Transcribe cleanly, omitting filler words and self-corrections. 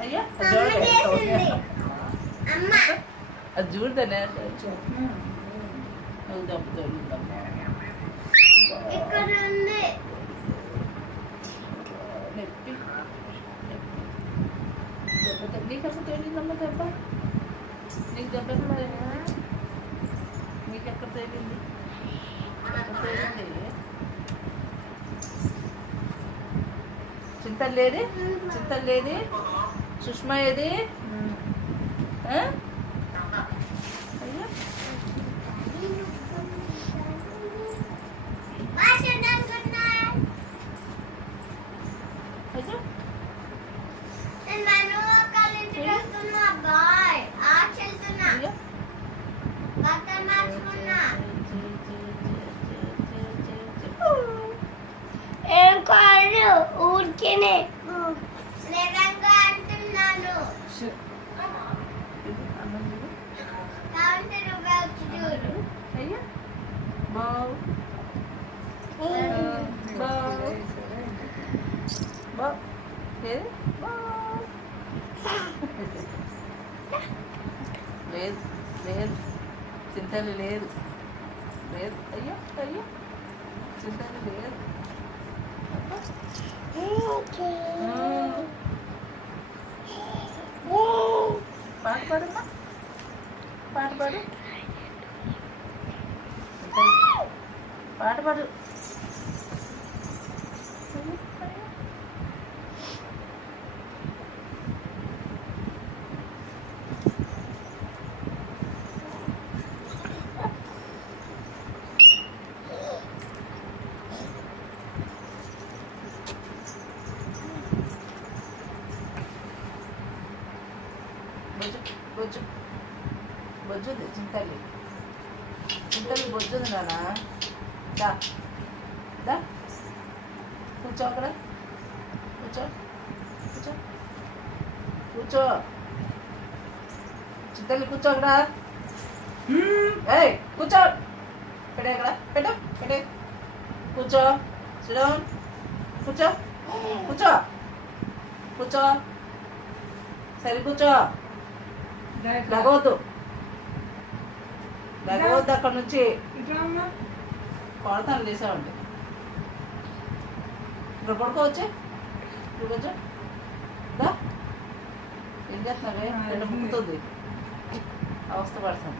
అయ్యా అది చూడతానే నొప్పి నీకు అసలు తెలియదమ్మా దెబ్బ నీకు దెబ్బ నీకు ఎక్కడ తెలియంది చింతలు లేది చింతలు లేది సుష్మా ఏది అయ్యా ఏం కాదు ఊరికేనే నిజంగా అంటున్నాను. అయ్యా బావ్ బావ్ బావ్ ఏది లేదు లేదు చింతలు లేదు లేదు అయ్యో అయ్యో చింతలు లేదు పాట పాడమ్మా పాట పాడు పాట పాడు బొజ్జు బొజ్జుంది చింతల్లి చింతల్లి బొజ్జుంది నానా దా దా కూర్చో అక్కడ కూర్చో కూర్చో కూర్చో చింతల్లి కూర్చో అక్కడ ఏయ్ కూర్చో పెట్టే అక్కడ పెట్టు పెట్టే కూర్చో శ్రీరామ్ కూర్చో కూర్చో కూర్చో సరే కూర్చో లగవద్దు లగవద్దు అక్కడ నుంచి కొడతాను లేసామండి ఇక్కడ పడుకోవచ్చే చూడొచ్చు దా ఏం చేస్తున్నావే రెండు ముక్కుతుంది అవస్థ పడుతుంది